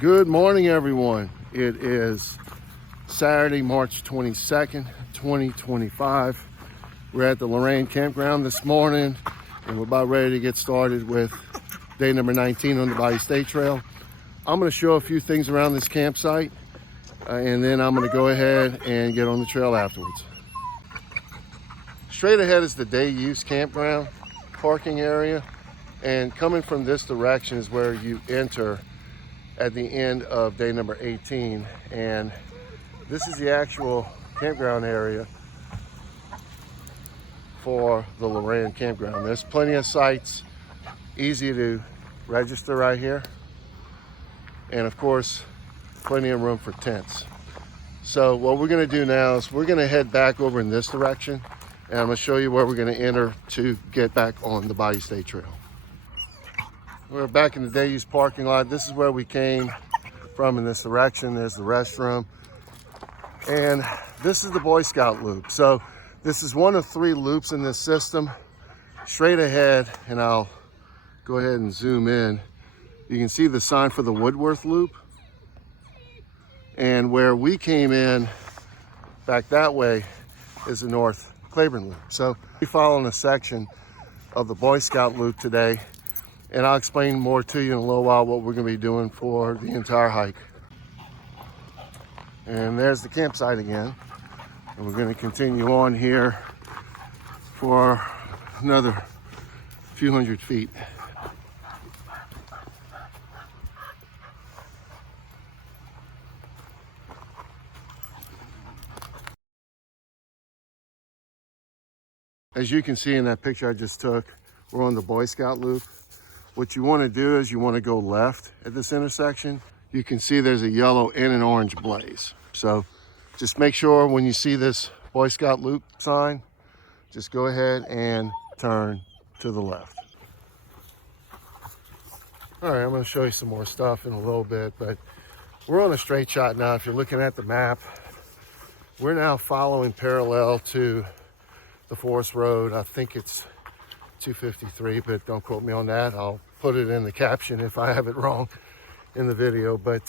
Good morning, everyone. It is Saturday, March 22nd, 2025. We're at the Lorraine campground this morning, and we're about ready to get started with day number 19 on the Bayou State Trail. I'm going to show a few things around this campsite, and then I'm going to go ahead and get on the trail afterwards. Straight ahead is the day use campground parking area, and coming from this direction is where you enter at the end of day number 18, and this is the actual campground area for the Lorraine campground. There's plenty of sites, easy to register right here, and of course plenty of room for tents. So what we're going to do now is we're going to head back over in this direction, and I'm going to show you where we're going to enter to get back on the Bayou State Trail. We're back in the day use parking lot. This is where we came from in this direction. There's the restroom. And this is the Boy Scout loop. So this is one of 3 loops in this system. Straight ahead, and I'll go ahead and zoom in. You can see the sign for the Woodworth loop. And where we came in back that way is the North Claiborne loop. So we're following a section of the Boy Scout loop today. And I'll explain more to you in a little while what we're going to be doing for the entire hike. And there's the campsite again. And we're going to continue on here for another few hundred feet. As you can see in that picture I just took, we're on the Boy Scout loop. What you want to do is you want to go left at this intersection. You can see there's a yellow and an orange blaze. So just make sure when you see this Boy Scout loop sign, just go ahead and turn to the left. All right, I'm going to show you some more stuff in a little bit, but we're on a straight shot now. If you're looking at the map, we're now following parallel to the forest road. I think it's 253, but don't quote me on that. I'll put it in the caption if I have it wrong in the video, but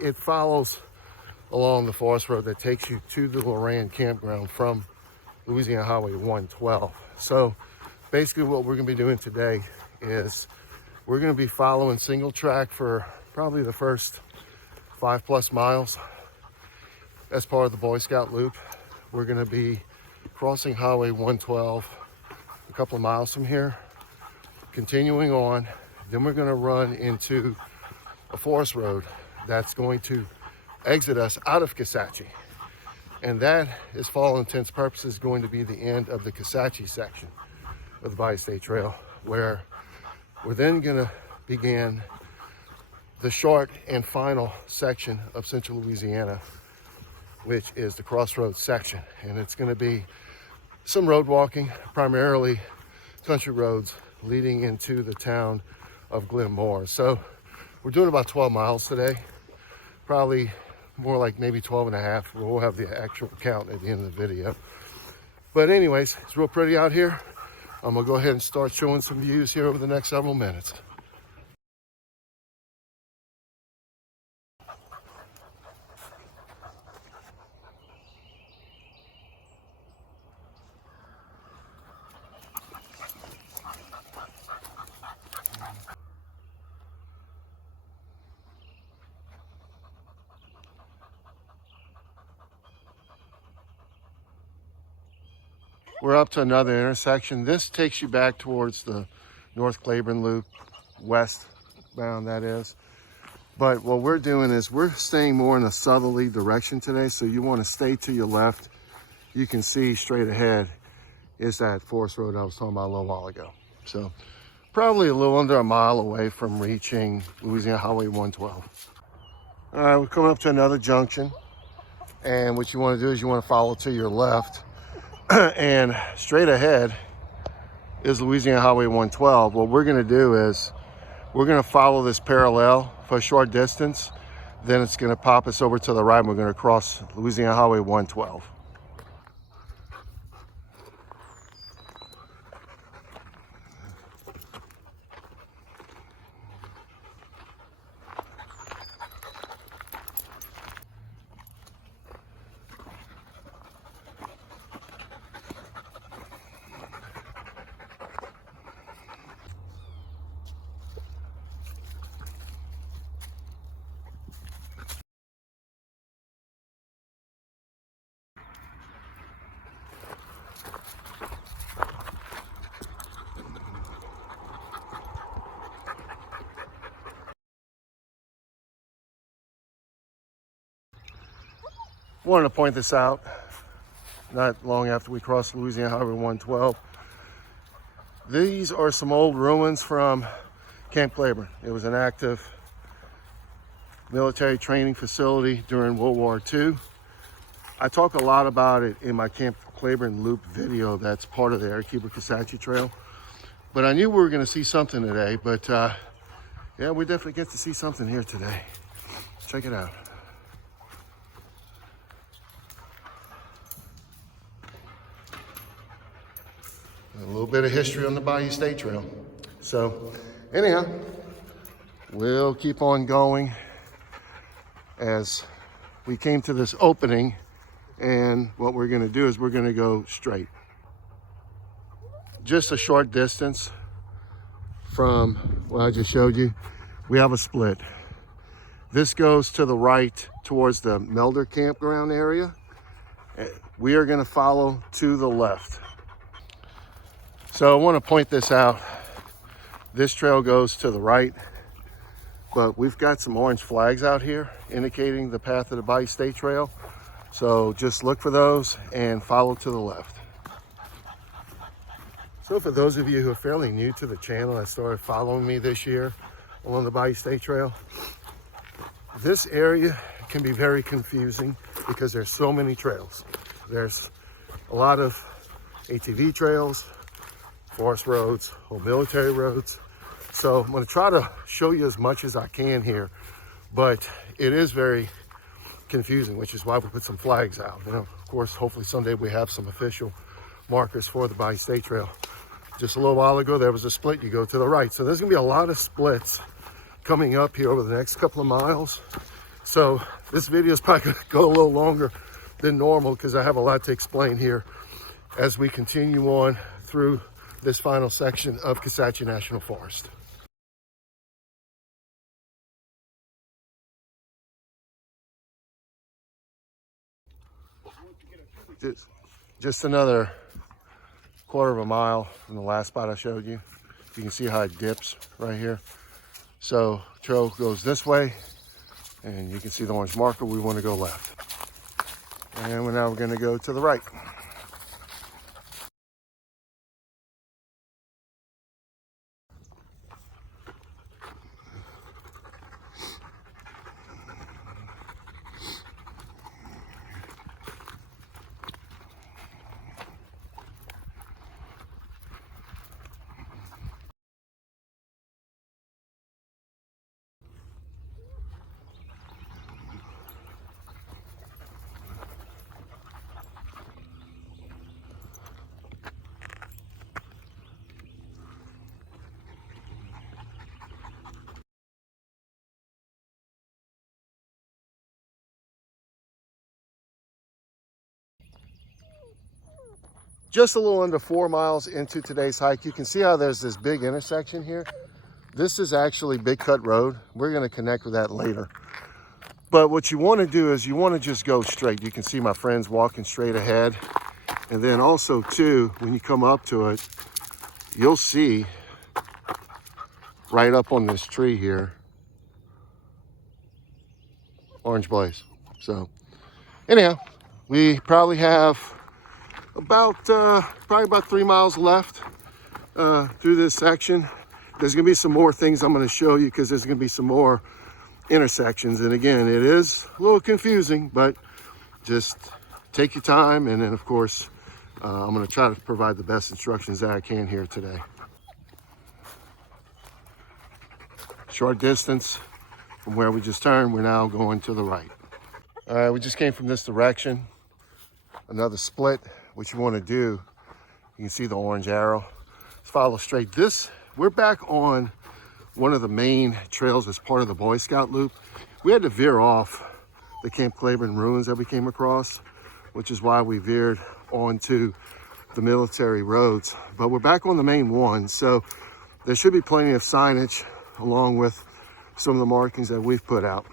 it follows along the forest road that takes you to the Lorraine campground from Louisiana Highway 112. So basically what we're going to be doing today is we're going to be following single track for probably the first 5+ miles as part of the Boy Scout loop. We're going to be crossing Highway 112 a couple of miles from here, continuing on. Then we're going to run into a forest road that's going to exit us out of Kisatchie, and that is, for all intents and purposes, going to be the end of the Kisatchie section of the Bayou State Trail, where we're then going to begin the short and final section of central Louisiana, which is the Crossroads Section. And it's going to be some road walking, primarily country roads leading into the town of Glenmora. So we're doing about 12 miles today, probably more like maybe 12 and a half. We'll have the actual count at the end of the video. But anyways, it's real pretty out here. I'm gonna go ahead and start showing some views here over the next several minutes. We're up to another intersection. This takes you back towards the North Claiborne loop, westbound that is. But what we're doing is we're staying more in a southerly direction today. So you want to stay to your left. You can see straight ahead is that forest road I was talking about a little while ago. So probably a little under a mile away from reaching Louisiana Highway 112. All right, we're coming up to another junction. And what you want to do is you want to follow to your left. And straight ahead is Louisiana Highway 112. What we're going to do is we're going to follow this parallel for a short distance. Then it's going to pop us over to the right, and we're going to cross Louisiana Highway 112. Wanted to point this out. Not long after we crossed Louisiana Highway 112. These are some old ruins from Camp Claiborne. It was an active military training facility during World War II. I talk a lot about it in my Camp Claiborne Loop video that's part of the Arequipa Kisatchie Trail. But I knew we were going to see something today, but yeah, we definitely get to see something here today. Check it out. A little bit of history on the Bayou State Trail. So anyhow, we'll keep on going as we came to this opening, and what we're going to do is we're going to go straight. Just a short distance from what I just showed you, we have a split. This goes to the right towards the Melder campground area. We are going to follow to the left. So I want to point this out. This trail goes to the right, but we've got some orange flags out here indicating the path of the Bayou State Trail. So just look for those and follow to the left. So for those of you who are fairly new to the channel and started following me this year along the Bayou State Trail, this area can be very confusing because there's so many trails. There's a lot of ATV trails, forest roads, old military roads. So I'm going to try to show you as much as I can here, but it is very confusing, which is why we put some flags out. You know, of course, hopefully someday we have some official markers for the Bayou State Trail. Just a little while ago, there was a split. You go to the right. So there's going to be a lot of splits coming up here over the next couple of miles. So this video is probably going to go a little longer than normal because I have a lot to explain here as we continue on through this final section of Kisatchie National Forest. Just another quarter of a mile from the last spot I showed you. You can see how it dips right here. So trail goes this way, and you can see the orange marker. We want to go left. And now we're going to go to the right. Just a little under 4 miles into today's hike, you can see how there's this big intersection here. This is actually Big Cut Road. We're going to connect with that later. But what you want to do is you want to just go straight. You can see my friends walking straight ahead. And then also too, when you come up to it, you'll see right up on this tree here, orange blaze. So anyhow, we probably have probably about 3 miles left through this section. There's going to be some more things I'm going to show you because there's going to be some more intersections. And again, it is a little confusing, but just take your time. And then, of course, I'm going to try to provide the best instructions that I can here today. Short distance from where we just turned, we're now going to the right. All right, we just came from this direction. Another split. What you want to do, you can see the orange arrow. Let's follow straight. We're back on one of the main trails as part of the Boy Scout loop. We had to veer off the Camp Claiborne ruins that we came across, which is why we veered onto the military roads. But we're back on the main one, so there should be plenty of signage along with some of the markings that we've put out.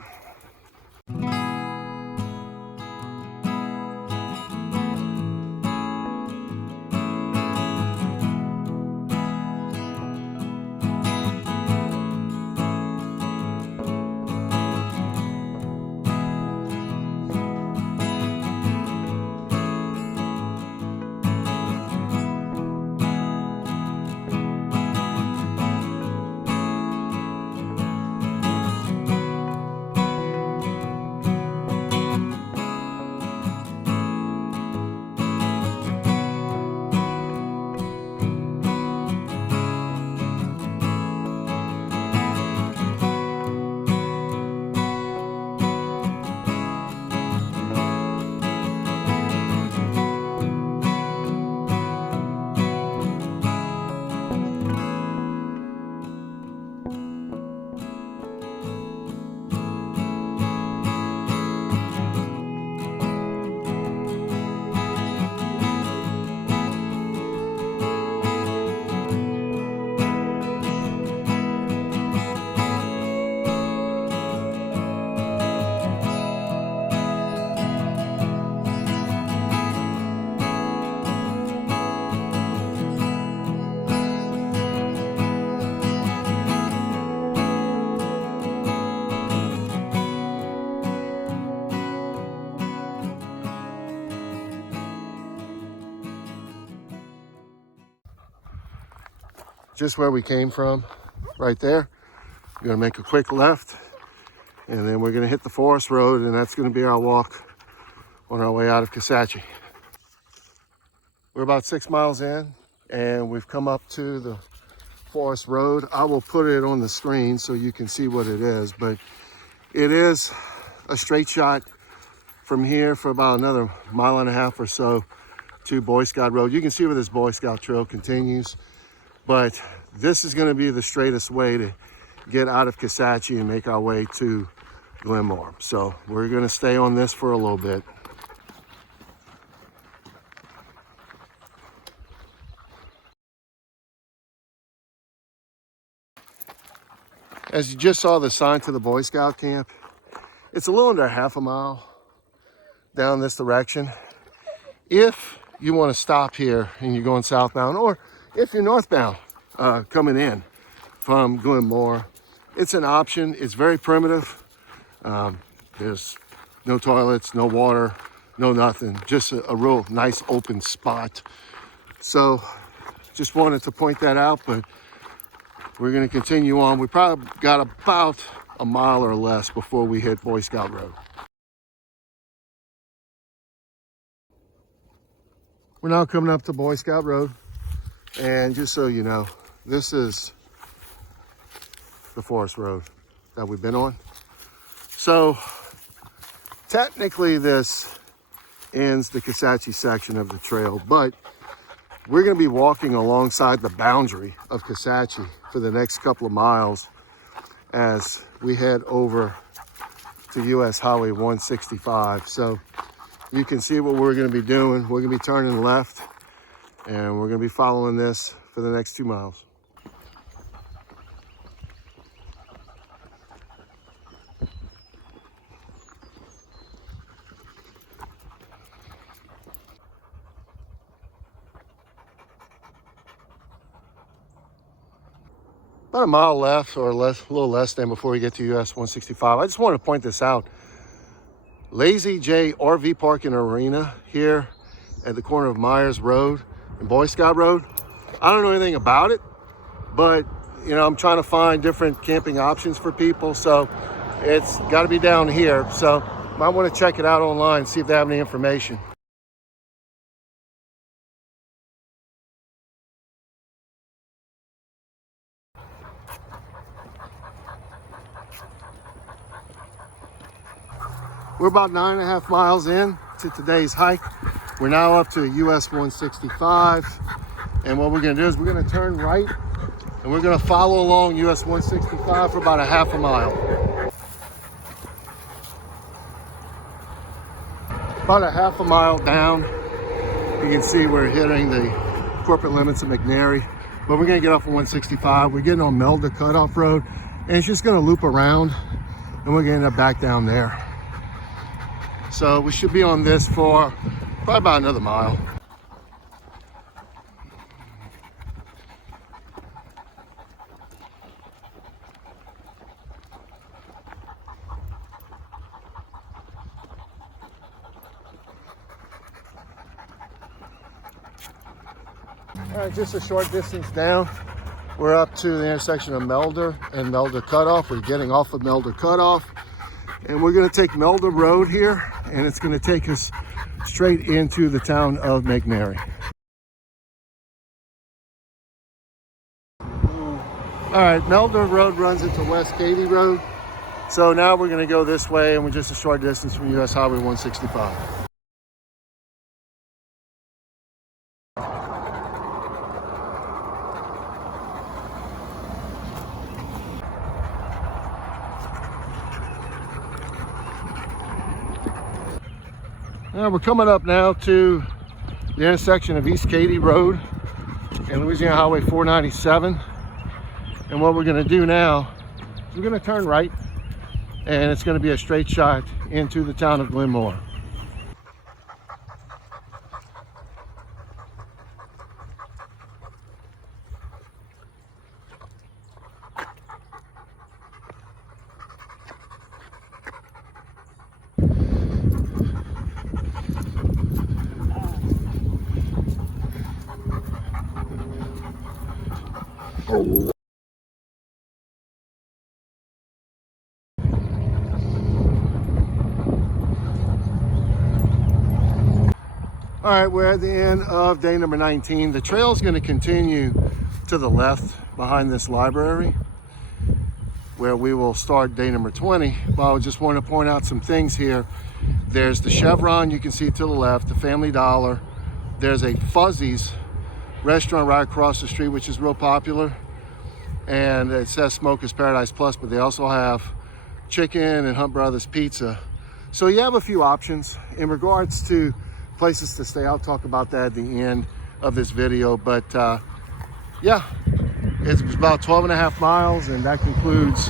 just where we came from, right there. We're gonna make a quick left, and then we're gonna hit the forest road, and that's gonna be our walk on our way out of Kisatchie. We're about 6 miles in, and we've come up to the forest road. I will put it on the screen so you can see what it is, but it is a straight shot from here for about another 1.5 miles or so to Boy Scout Road. You can see where this Boy Scout trail continues, but this is going to be the straightest way to get out of Kisatchie and make our way to Glenmora. So we're going to stay on this for a little bit. As you just saw the sign to the Boy Scout camp, it's a little under 1/2 mile down this direction. If you want to stop here and you're going southbound, or if you're northbound coming in from Glenmora, it's an option. It's very primitive. There's no toilets, no water, no nothing, just a real nice open spot. So just wanted to point that out, but we're going to continue on. We probably got about 1 mile or less before we hit Boy Scout Road. We're now coming up to Boy Scout Road, and just so you know, this is the forest road that we've been on. So technically this ends the Kisatchie section of the trail, but we're going to be walking alongside the boundary of Kisatchie for the next couple of miles as we head over to US Highway 165. So you can see what we're going to be doing. We're going to be turning left, and we're going to be following this for the next 2 miles. About 1 mile left, or less, a little less than, before we get to US 165. I just want to point this out. Lazy J RV Park and Arena here at the corner of Myers Road and Boy Scout Road. I don't know anything about it, but you know, I'm trying to find different camping options for people, so it's got to be down here. So might want to check it out online, see if they have any information. We're about 9.5 miles in to today's hike. We're now up to US 165. And what we're gonna do is we're gonna turn right, and we're gonna follow along US 165 for about 1/2 mile. About 1/2 mile down, you can see we're hitting the corporate limits of McNary, but we're gonna get off of 165. We're getting on Melda Cutoff Road, and it's just gonna loop around, and we're gonna end up back down there. So we should be on this for probably about another mile. All right, just a short distance down, we're up to the intersection of Melder and Melder Cutoff. We're getting off of Melder Cutoff, and we're going to take Melder Road here, and it's going to take us straight into the town of McNary. All right, Melder Road runs into West Katy Road. So now we're going to go this way, and we're just a short distance from US Highway 165. We're coming up now to the intersection of East Katy Road and Louisiana Highway 497. And what we're going to do now is we're going to turn right, and it's going to be a straight shot into the town of Glenmora. All right, we're at the end of day number 19. The trail is going to continue to the left behind this library, where we will start day number 20. But I just want to point out some things here. There's the Chevron you can see to the left, the Family Dollar. There's a Fuzzy's restaurant right across the street, which is real popular. And it says Smoker's Paradise Plus, but they also have chicken and Hunt Brothers Pizza. So you have a few options. In regards to places to stay, I'll talk about that at the end of this video. But yeah, it's about 12.5 miles, and that concludes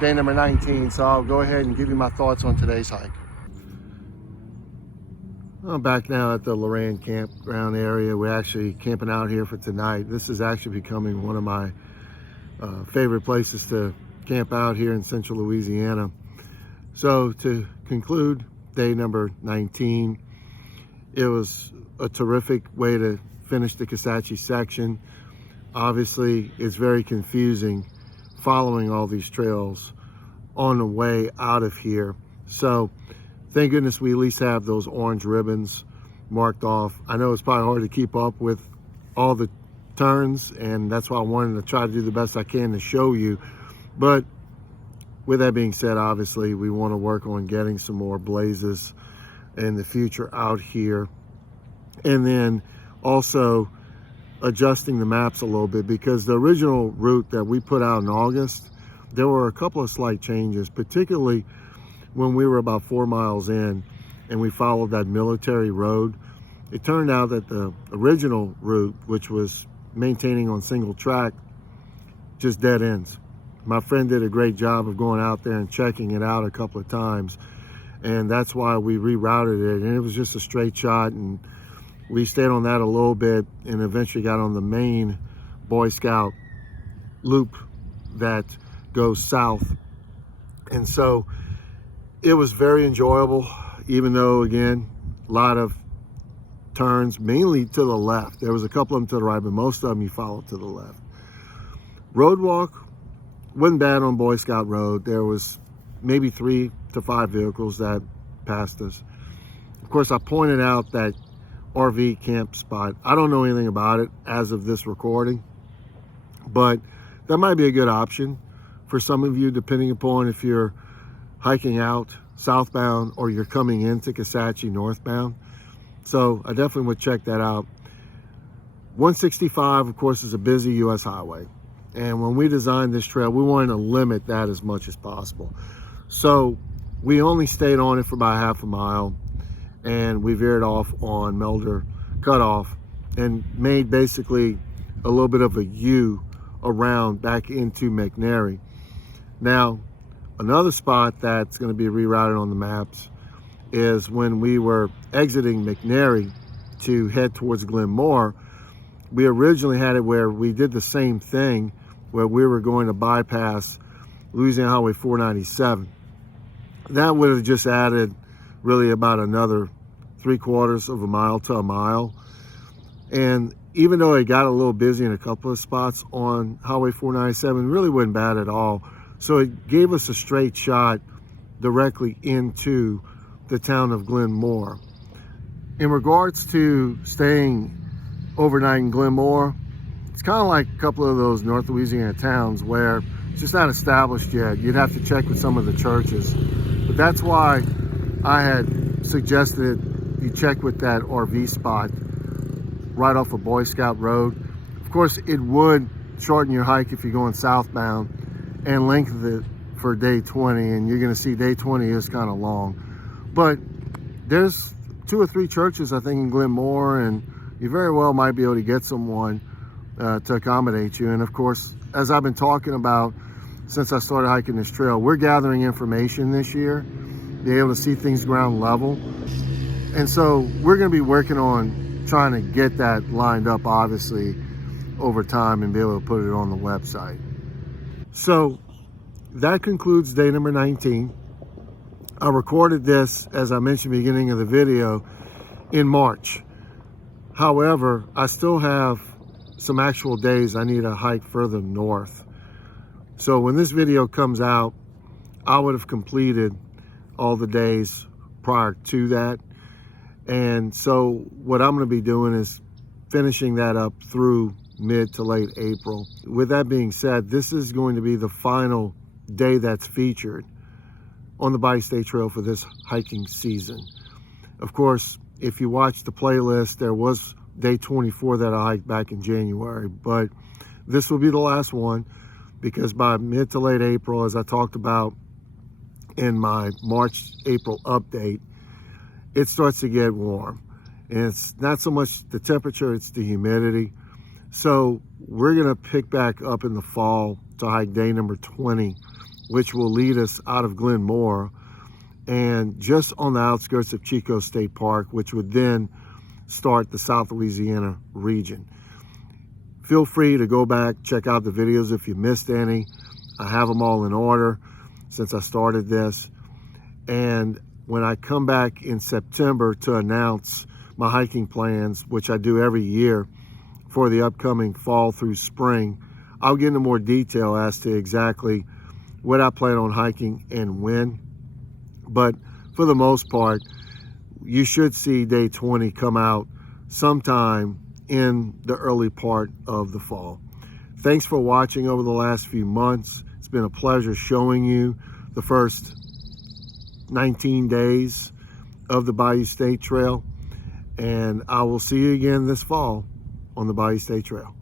day number 19. So I'll go ahead and give you my thoughts on today's hike. I'm back now at the Loran campground area. We're actually camping out here for tonight. This is actually becoming one of my favorite places to camp out here in central Louisiana. So to conclude day number 19, it was a terrific way to finish the Kisatchie section. Obviously, it's very confusing following all these trails on the way out of here. So thank goodness we at least have those orange ribbons marked off. I know it's probably hard to keep up with all the turns, and that's why I wanted to try to do the best I can to show you. But with that being said, obviously we want to work on getting some more blazes in the future out here, and then also adjusting the maps a little bit, because the original route that we put out in August, there were a couple of slight changes, particularly when we were about 4 miles in and we followed that military road. It turned out that the original route, which was maintaining on single track, just dead ends. My friend did a great job of going out there and checking it out a couple of times, and that's why we rerouted it, and it was just a straight shot, and we stayed on that a little bit and eventually got on the main Boy Scout loop that goes south. And so it was very enjoyable, even though, again, a lot of turns, mainly to the left. There was a couple of them to the right, but most of them you follow to the left. Road walk wasn't bad on Boy Scout Road. There was maybe 3 to 5 vehicles that passed us. Of course, I pointed out that RV camp spot. I don't know anything about it as of this recording, but that might be a good option for some of you, depending upon if you're hiking out southbound or you're coming into Kisatchie northbound. So I definitely would check that out. 165, of course, is a busy U.S. highway. And when we designed this trail, we wanted to limit that as much as possible. So we only stayed on it for about half a mile, and we veered off on Melder Cutoff and made basically a little bit of a U around back into McNary. Now, another spot that's going to be rerouted on the maps is when we were exiting McNary to head towards Glenmora. We originally had it where we did the same thing, where we were going to bypass Louisiana Highway 497. That would have just added really about another 3/4 of a mile to a mile. And even though it got a little busy in a couple of spots on Highway 497, it really wasn't bad at all. So it gave us a straight shot directly into the town of Glenmora. In regards to staying overnight in Glenmora, it's kind of like a couple of those North Louisiana towns where it's just not established yet. You'd have to check with some of the churches. But that's why I had suggested you check with that RV spot right off of Boy Scout Road. Of course, it would shorten your hike if you're going southbound and lengthen it for day 20, and you're going to see day 20 is kind of long. But there's 2 or 3 churches, I think, in Glenmora, and you very well might be able to get someone to accommodate you. And of course, as I've been talking about since I started hiking this trail, we're gathering information this year, be able to see things ground level. And so we're going to be working on trying to get that lined up, obviously, over time, and be able to put it on the website. So that concludes day number 19. I recorded this, as I mentioned at the beginning of the video, in March. However, I still have some actual days I need to hike further north. So when this video comes out, I would have completed all the days prior to that. And so what I'm going to be doing is finishing that up through mid to late April. With that being said, this is going to be the final day that's featured on the Bayou State Trail for this hiking season. Of course, if you watch the playlist, there was day 24 that I hiked back in January, but this will be the last one, because by mid to late April, as I talked about in my March-April update, it starts to get warm. And it's not so much the temperature, it's the humidity. So we're gonna pick back up in the fall to hike day number 20, which will lead us out of Glenmora and just on the outskirts of Chico State Park, which would then start the South Louisiana region. Feel free to go back, check out the videos if you missed any. I have them all in order since I started this. And when I come back in September to announce my hiking plans, which I do every year for the upcoming fall through spring, I'll get into more detail as to exactly what I plan on hiking and when. But for the most part, you should see day 20 come out sometime in the early part of the fall. Thanks for watching over the last few months. It's been a pleasure showing you the first 19 days of the Bayou State Trail, and I will see you again this fall on the Bayou State Trail.